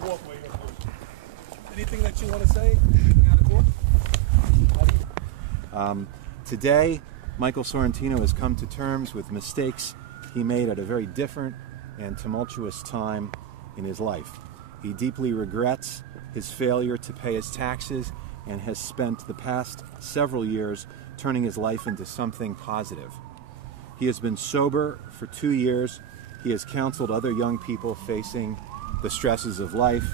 walkway. Anything that you want to say out of court? Today, Michael Sorrentino has come to terms with mistakes he made at a very different and tumultuous time in his life. He deeply regrets his failure to pay his taxes and has spent the past several years turning his life into something positive. He has been sober for 2 years. He has counseled other young people facing the stresses of life,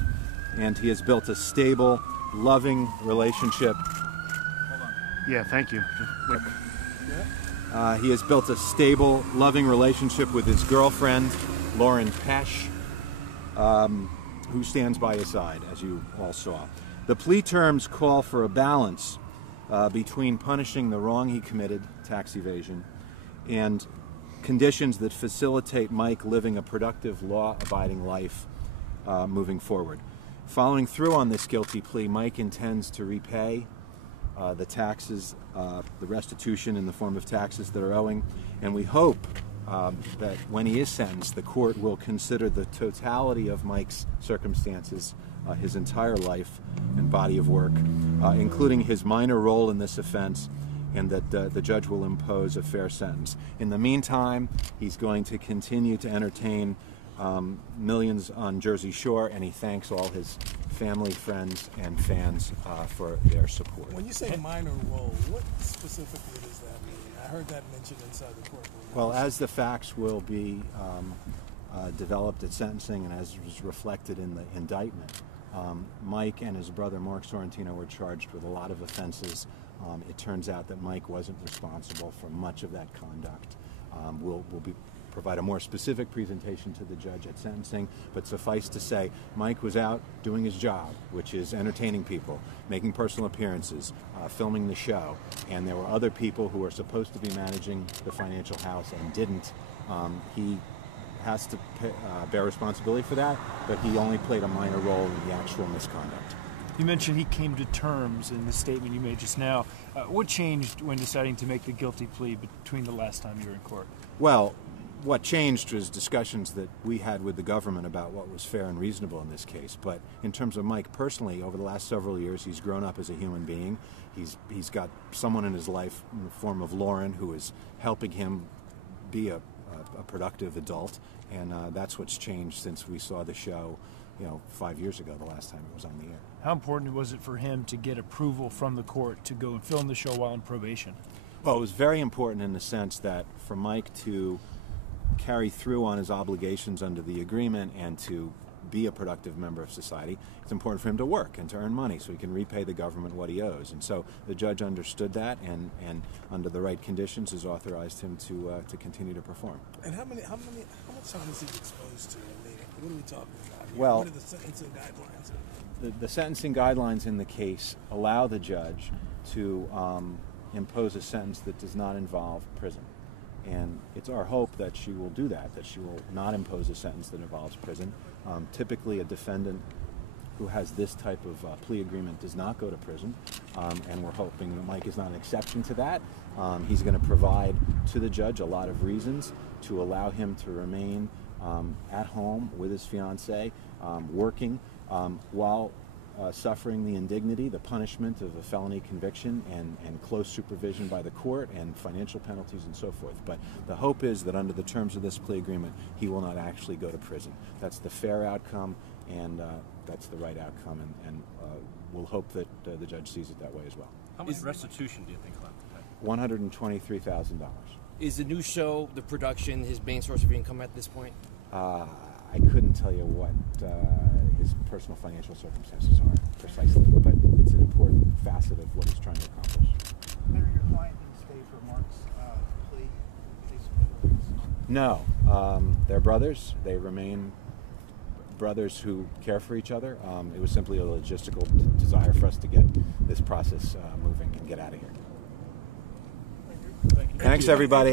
and he has built a stable, loving relationship. Hold on. Yeah, thank you. He has built a stable, loving relationship with his girlfriend, Lauren Pesh, who stands by his side, as you all saw. The plea terms call for a balance between punishing the wrong he committed, tax evasion, and conditions that facilitate Mike living a productive, law-abiding life moving forward. Following through on this guilty plea, Mike intends to repay the taxes, the restitution in the form of taxes that are owing, and we hope that when he is sentenced, the court will consider the totality of Mike's circumstances, his entire life and body of work, including his minor role in this offense, and that the judge will impose a fair sentence. In the meantime, he's going to continue to entertain millions on Jersey Shore, and he thanks all his family, friends, and fans for their support. When you say minor role, what specifically does that mean? I heard that mentioned inside the courtroom. Well, as the facts will be developed at sentencing and as was reflected in the indictment, Mike and his brother Mark Sorrentino were charged with a lot of offenses. It turns out that Mike wasn't responsible for much of that conduct. We'll provide a more specific presentation to the judge at sentencing, but suffice to say, Mike was out doing his job, which is entertaining people, making personal appearances, filming the show, and there were other people who were supposed to be managing the financial house and didn't. He has to bear responsibility for that, but he only played a minor role in the actual misconduct. You mentioned he came to terms in the statement you made just now. What changed when deciding to make the guilty plea between the last time you were in court? Well, what changed was discussions that we had with the government about what was fair and reasonable in this case. But in terms of Mike personally, over the last several years, he's grown up as a human being. He's got someone in his life in the form of Lauren who is helping him be a productive adult, and that's what's changed since we saw the show, 5 years ago, the last time it was on the air. How important was it for him to get approval from the court to go and film the show while in probation? Well, it was very important in the sense that for Mike to carry through on his obligations under the agreement and to be a productive member of society, it's important for him to work and to earn money so he can repay the government what he owes. And so the judge understood that, and under the right conditions has authorized him to continue to perform. And how much time is he exposed to? I mean, what are we talking about here? Well, what are the sentencing guidelines? The sentencing guidelines in the case allow the judge to impose a sentence that does not involve prison. And it's our hope that she will do that she will not impose a sentence that involves prison. Typically, a defendant who has this type of plea agreement does not go to prison, and we're hoping that Mike is not an exception to that. He's going to provide to the judge a lot of reasons to allow him to remain at home with his fiancée, working while suffering the indignity, the punishment of a felony conviction, and close supervision by the court and financial penalties and so forth. But the hope is that under the terms of this plea agreement, he will not actually go to prison. That's the fair outcome, and that's the right outcome, and we'll hope that the judge sees it that way as well. How much restitution do you think he'll have to pay? $123,000. Is the new show, the production, his main source of income at this point? I couldn't tell you what his personal financial circumstances are precisely, but it's an important facet of what he's trying to accomplish. Henry, your client didn't stay for Mark's plea case? No. They're brothers. They remain brothers who care for each other. It was simply a logistical desire for us to get this process moving and get out of here. Thank you. Thanks, everybody.